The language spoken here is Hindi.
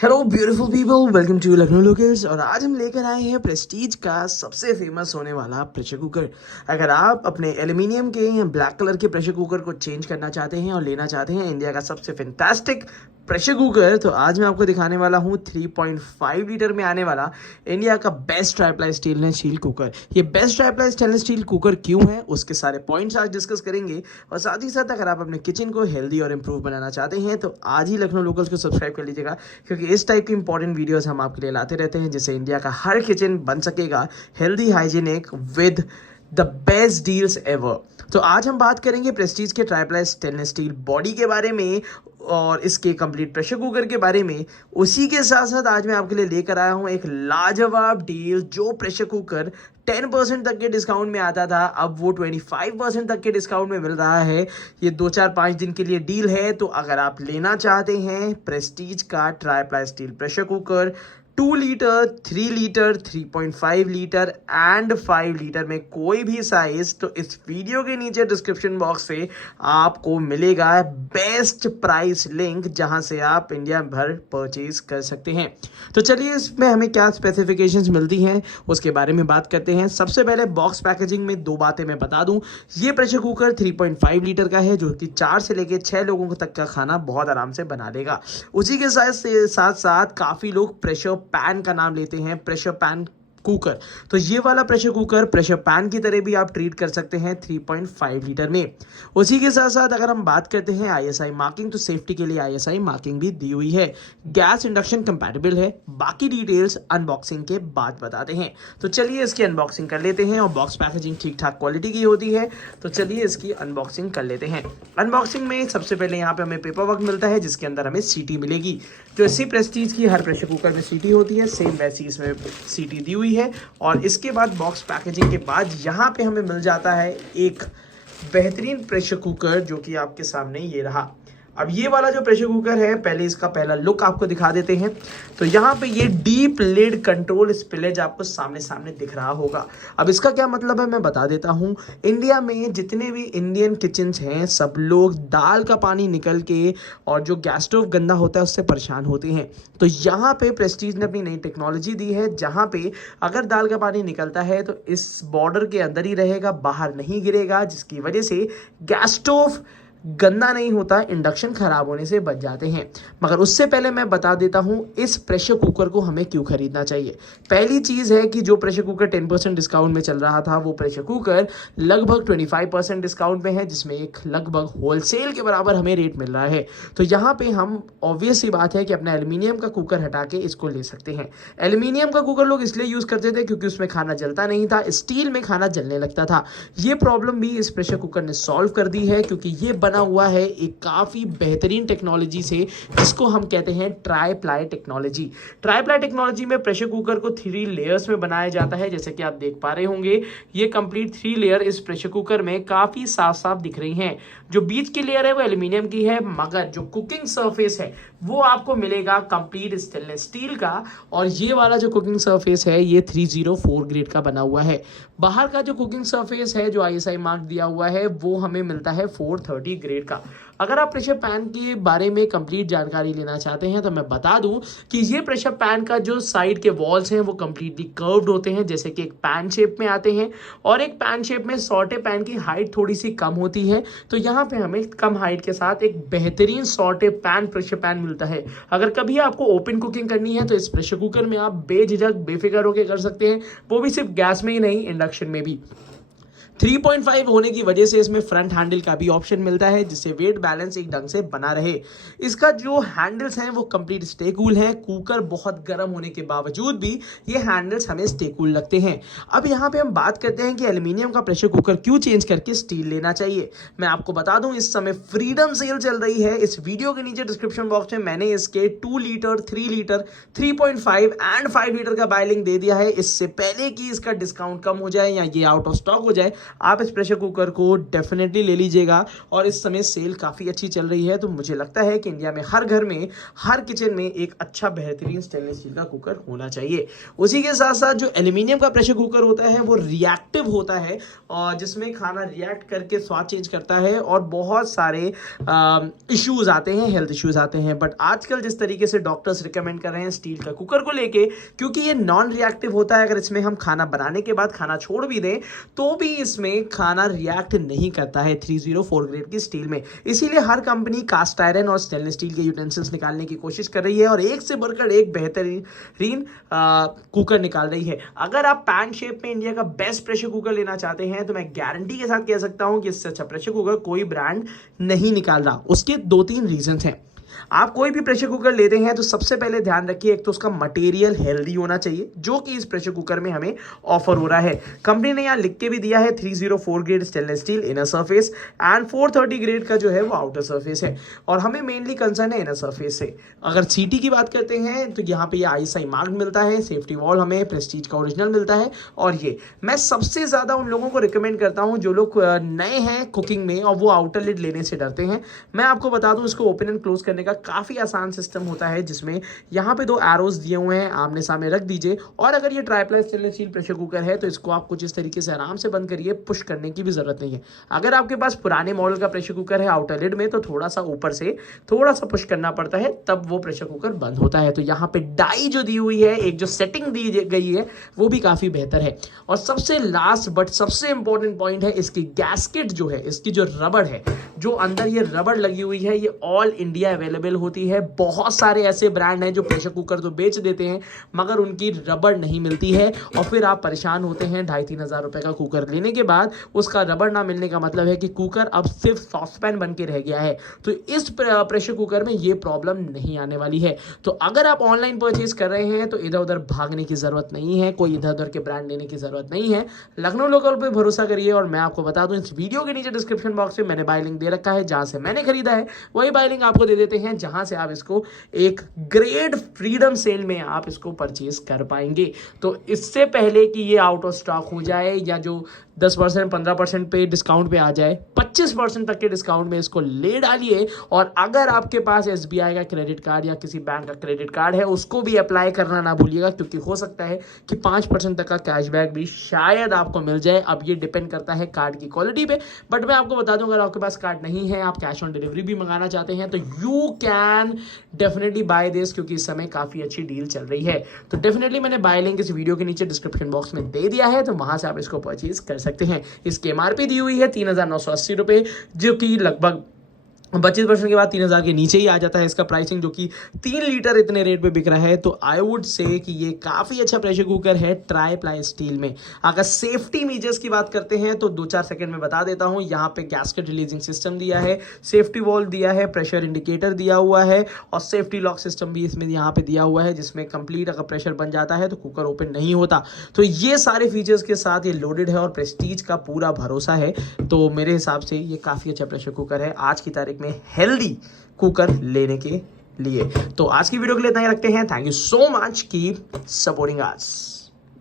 Hello beautiful people, welcome to Lucknow locals. और आज हम लेकर आए हैं प्रेस्टीज का सबसे फेमस होने वाला प्रेशर कुकर। अगर आप अपने एल्यूमिनियम के या ब्लैक कलर के प्रेशर कुकर को चेंज करना चाहते हैं और लेना चाहते हैं इंडिया का सबसे फैंटास्टिक प्रेशर कुकर, तो आज मैं आपको दिखाने वाला हूँ 3.5 लीटर में आने वाला इंडिया का best triply stainless steel cooker. ये best triply stainless steel cooker क्यों है, उसके सारे पॉइंट्स आज डिस्कस करेंगे। और साथ ही साथ अगर आप अपने किचन को हेल्दी और इम्प्रूव बनाना चाहते हैं तो आज ही लखनऊ लोकल्स को सब्सक्राइब कर लीजिएगा, क्योंकि इस टाइप की इंपॉर्टेंट वीडियोस हम आपके लिए लाते रहते हैं, जिससे इंडिया का हर किचन बन सकेगा healthy, hygienic with the best deals ever. तो आज हम बात करेंगे प्रेस्टीज के ट्राइप्लाई स्टेनलेस स्टील बॉडी के बारे में और इसके कंप्लीट प्रेशर कुकर के बारे में। उसी के साथ साथ आज मैं आपके लिए लेकर आया हूं एक लाजवाब डील। जो प्रेशर कुकर 10% तक के डिस्काउंट में आता था, अब वो 25% तक के डिस्काउंट में मिल रहा है। ये 2-4-5 दिन के लिए डील है। तो अगर आप लेना चाहते हैं प्रेस्टीज का tri-ply steel pressure cooker 2 litre, 3 litre, 3.5 litre and 5 litre में कोई भी साइज, तो इस वीडियो के नीचे डिस्क्रिप्शन बॉक्स से आपको मिलेगा बेस्ट प्राइस लिंक, जहां से आप इंडिया भर परचेज कर सकते हैं। तो चलिए इसमें हमें क्या स्पेसिफिकेशंस मिलती हैं उसके बारे में बात करते हैं। सबसे पहले बॉक्स पैकेजिंग में दो बातें मैं बता दूं। ये प्रेशर कुकर 3.5 लीटर का है, जो कि 4 से लेकर 6 लोगों तक का खाना बहुत आराम से बना देगा। उसी के साथ साथ काफ़ी लोग प्रेशर पैन का नाम लेते हैं, प्रेशर पैन कुकर। तो ये वाला प्रेशर कुकर प्रेशर पैन की तरह भी आप ट्रीट कर सकते हैं 3.5 लीटर में। उसी के साथ साथ अगर हम बात करते हैं आईएसआई मार्किंग, तो सेफ्टी के लिए आईएसआई मार्किंग भी दी हुई है। गैस इंडक्शन कंपैटिबल है। बाकी डिटेल्स अनबॉक्सिंग के बाद बताते हैं। तो चलिए इसकी अनबॉक्सिंग कर लेते हैं। और बॉक्स पैकेजिंग ठीक ठाक क्वालिटी की होती है, तो चलिए इसकी अनबॉक्सिंग कर लेते हैं। अनबॉक्सिंग में सबसे पहले यहाँ पे हमें पेपर वर्क मिलता है, जिसके अंदर हमें सीटी मिलेगी। जो इसी प्रेस्टीज की हर प्रेशर कुकर में सीटी होती है, सेम वैसी इसमें सीटी दी हुई है। और इसके बाद बॉक्स पैकेजिंग के बाद यहाँ पे हमें मिल जाता है एक बेहतरीन प्रेशर कुकर, जो कि आपके सामने ये रहा। अब ये वाला जो प्रेशर कुकर है, पहले इसका पहला लुक आपको दिखा देते हैं। तो यहाँ पे ये डीप लिड कंट्रोल स्पिलेज आपको सामने सामने दिख रहा होगा। अब इसका क्या मतलब है मैं बता देता हूँ। इंडिया में जितने भी इंडियन किचन्स हैं, सब लोग दाल का पानी निकल के और जो गैस स्टोव गंदा होता है उससे परेशान होते हैं। तो यहाँ पे प्रेस्टीज ने अपनी नई टेक्नोलॉजी दी है, जहाँ पे अगर दाल का पानी निकलता है तो इस बॉर्डर के अंदर ही रहेगा, बाहर नहीं गिरेगा, जिसकी वजह से गैस स्टोव गंदा नहीं होता, इंडक्शन खराब होने से बच जाते हैं। मगर उससे पहले मैं बता देता हूं इस प्रेशर कुकर को हमें क्यों खरीदना चाहिए। पहली चीज़ है कि जो प्रेशर कुकर 10% डिस्काउंट में चल रहा था, वो प्रेशर कुकर लगभग 25% डिस्काउंट में है, जिसमें एक लगभग होलसेल के बराबर हमें रेट मिल रहा है। तो यहाँ पे हम ऑब्वियस सी बात है कि अपना एल्यूमिनियम का कुकर हटा के इसको ले सकते हैं। एल्यूमिनियम का कुकर लोग इसलिए यूज़ करते थे क्योंकि उसमें खाना जलता नहीं था, स्टील में खाना जलने लगता था। ये प्रॉब्लम भी इस प्रेशर कुकर ने सॉल्व कर दी है, क्योंकि ये बना हुआ है एक काफी बेहतरीन टेक्नोलॉजी से, जिसको हम कहते हैं try ply technology. Try ply technology में प्रेशर कुकर को 3 लेयर्स में बनाया जाता है, जैसे कि आप देख पा रहे होंगे। ये कंप्लीट 3 लेयर इस प्रेशर कुकर में काफी साफ साफ दिख रही हैं। जो बीच की लेयर है वो एल्यूमिनियम की है, मगर जो कुकिंग सरफेस है वो आपको मिलेगा कंप्लीट स्टेनलेस स्टील का। और ये वाला जो कुकिंग सरफेस है ये 304 ग्रेड का बना हुआ है। बाहर का जो कुकिंग सरफेस है, जो आईएसआई मार्क दिया हुआ है, वो हमें मिलता है 430 ग्रेड का। अगर आप प्रेशर पैन के बारे में कंप्लीट जानकारी लेना चाहते हैं तो मैं बता दूं कि ये प्रेशर पैन का जो साइड के वॉल्स हैं वो कंप्लीटली कर्व्ड होते हैं, जैसे कि एक पैन शेप में आते हैं। और एक पैन शेप में सॉटे पैन की हाइट थोड़ी सी कम होती है, तो यहाँ पे हमें कम हाइट के साथ एक बेहतरीन सॉटे पैन प्रेशर पैन मिलता है। अगर कभी आपको ओपन कुकिंग करनी है तो इस प्रेशर कुकर में आप बेझिझक बेफिक्र होकर कर सकते हैं, वो भी सिर्फ गैस में ही नहीं, इंडक्शन में भी। 3.5 होने की वजह से इसमें फ्रंट हैंडल का भी ऑप्शन मिलता है, जिससे वेट बैलेंस एक ढंग से बना रहे। इसका जो हैंडल्स हैं वो कंप्लीट स्टे कूल हैं। कुकर बहुत गर्म होने के बावजूद भी ये हैंडल्स हमें स्टे कूल लगते हैं। अब यहाँ पे हम बात करते हैं कि एल्यूमिनियम का प्रेशर कुकर क्यों चेंज करके स्टील लेना चाहिए। मैं आपको बता दूं इस समय फ्रीडम सेल चल रही है। इस वीडियो के नीचे डिस्क्रिप्शन बॉक्स में मैंने इसके 2 लीटर, 3 लीटर, 3.5 एंड 5 लीटर का बाय लिंक दे दिया है। इससे पहले कि इसका डिस्काउंट कम हो जाए या ये आउट ऑफ स्टॉक हो जाए, आप इस प्रेशर कुकर को डेफिनेटली ले लीजिएगा। और इस समय सेल काफ़ी अच्छी चल रही है, तो मुझे लगता है कि इंडिया में हर घर में, हर किचन में एक अच्छा बेहतरीन स्टेनलेस स्टील का कुकर होना चाहिए। उसी के साथ साथ जो एल्यूमिनियम का प्रेशर कुकर होता है वो रिएक्टिव होता है, और जिसमें खाना रिएक्ट करके स्वाद चेंज करता है और बहुत सारे इश्यूज आते हैं, हेल्थ इश्यूज आते हैं। बट आजकल जिस तरीके से डॉक्टर्स रिकमेंड कर रहे हैं स्टील का कुकर को लेके, क्योंकि ये नॉन रिएक्टिव होता है, अगर इसमें हम खाना बनाने के बाद खाना छोड़ भी दें तो भी इसमें खाना रिएक्ट नहीं करता है 304 ग्रेड की स्टील में। इसीलिए हर कंपनी कास्ट आयरन और स्टेनलेस स्टील के यूटेंसिल्स निकालने की कोशिश कर रही है और एक से बढ़कर एक बेहतरीन कुकर निकाल रही है। अगर आप पैन शेप में इंडिया का बेस्ट प्रेशर कुकर लेना चाहते हैं तो मैं गारंटी के साथ कह सकता हूं कि इससे अच्छा प्रेशर कुकर कोई ब्रांड नहीं निकाल रहा। उसके 2-3 रीजन हैं। आप कोई भी प्रेशर कुकर लेते हैं तो सबसे पहले ध्यान रखिए, एक तो उसका मटेरियल हेल्दी होना चाहिए, जो कि इस प्रेशर कुकर में हमें ऑफर हो रहा है। कंपनी ने यहां लिख के भी दिया है 304 grade stainless steel inner surface and 430 grade का जो है वो आउटर सरफेस है, और हमें मेनली कंसर्न है इनर सरफेस से। अगर सीटी की बात करते हैं तो यहाँ पे ये ISI मार्क मिलता है, सेफ्टी वॉल हमें प्रेस्टीज का ओरिजिनल मिलता है। और ये मैं सबसे ज्यादा उन लोगों को रिकमेंड करता हूं जो लोग नए हैं कुकिंग में और वो आउटर लिड लेने से डरते हैं। मैं आपको बता दूं, इसको ओपन एंड क्लोज करने का काफी आसान सिस्टम होता है, जिसमें यहाँ पे 2 एरोज दिए हुए हैं, आमने सामने रख दीजिए। और अगर ये tri-ply stainless steel pressure cooker है तो इसको आप कुछ इस तरीके से आराम से बंद करिए, पुश करने की भी जरूरत नहीं है। अगर आपके पास पुराने मॉडल का प्रेशर कुकर है आउटर लिड में तो थोड़ा सा ऊपर से थोड़ा सा पुश करना पड़ता है, तब वो प्रेशर कुकर बंद होता है। तो यहाँ पे डाई जो दी हुई है, एक जो सेटिंग दी गई है वो भी काफी बेहतर है। और सबसे लास्ट बट सबसे इंपॉर्टेंट पॉइंट है इसकी गैस्केट जो है, इसकी जो रबड़ है, जो अंदर ये रबड़ लगी हुई है, ये ऑल इंडिया अवेलेबल होती है। बहुत सारे ऐसे ब्रांड हैं जो प्रेशर कुकर तो बेच देते हैं मगर उनकी रबड़ नहीं मिलती है, और फिर आप परेशान होते हैं 2,500-3 हज़ार रुपए का कुकर लेने के बाद। उसका रबड़ ना मिलने का मतलब है कि कुकर अब सिर्फ सॉसपैन बन के रह गया है। तो इस प्रेशर कुकर में ये प्रॉब्लम नहीं आने वाली है। तो अगर आप ऑनलाइन परचेज कर रहे हैं तो इधर उधर भागने की जरूरत नहीं है, कोई इधर उधर के ब्रांड लेने की जरूरत नहीं है। लखनऊ लोकल पे भरोसा करिए। और मैं आपको बता दूं, इस वीडियो के नीचे डिस्क्रिप्शन बॉक्स में मैंने बाय लिंक दे रखा है, जहां से मैंने खरीदा है वही बाय लिंक आपको दे देते हैं, जहां से आप इसको एक ग्रेट फ्रीडम सेल में आप इसको परचेज कर पाएंगे। तो इससे पहले कि ये आउट ऑफ स्टॉक हो जाए या जो 10% 15% पे डिस्काउंट पे आ जाए, 25% तक के डिस्काउंट में इसको ले डालिए। और अगर आपके पास SBI का क्रेडिट कार्ड या किसी बैंक का क्रेडिट कार्ड है उसको भी अप्लाई करना ना भूलिएगा, क्योंकि हो सकता है कि 5% तक का कैशबैक भी शायद आपको मिल जाए। अब ये डिपेंड करता है कार्ड की क्वालिटी पे। बट मैं आपको बता दूं, अगर आपके पास कार्ड नहीं है, आप कैश ऑन डिलीवरी भी मंगाना चाहते हैं तो you can definitely buy this, क्योंकि इस समय काफी अच्छी डील चल रही है। तो डेफिनेटली मैंने बाय लिंक इस वीडियो के नीचे डिस्क्रिप्शन बॉक्स में दे दिया है, तो वहां से आप इसको परचेज कर सकते हैं। इसकी MRP दी हुई है 3,980 रुपए, जो कि लगभग 25% के बाद 3,000 के नीचे ही आ जाता है इसका प्राइसिंग, जो कि 3 लीटर इतने रेट पे बिक रहा है। तो आई वुड से कि ये काफ़ी अच्छा प्रेशर कुकर है ट्राई प्लाई स्टील में। अगर सेफ्टी मेजर्स की बात करते हैं तो 2-4 सेकंड में बता देता हूँ। यहाँ पे गैस्केट रिलीजिंग सिस्टम दिया है, सेफ्टी वॉल दिया है, प्रेशर इंडिकेटर दिया हुआ है, और सेफ्टी लॉक सिस्टम भी इसमें यहाँ पे दिया हुआ है, जिसमें कंप्लीट अगर प्रेशर बन जाता है तो कुकर ओपन नहीं होता। तो ये सारे फीचर्स के साथ ये लोडेड है और प्रेस्टीज का पूरा भरोसा है। तो मेरे हिसाब से ये काफ़ी अच्छा प्रेशर कुकर है आज की तारीख में हेल्दी कुकर लेने के लिए। तो आज की वीडियो के लिए इतना ही रखते हैं। Thank you so much, keep supporting us.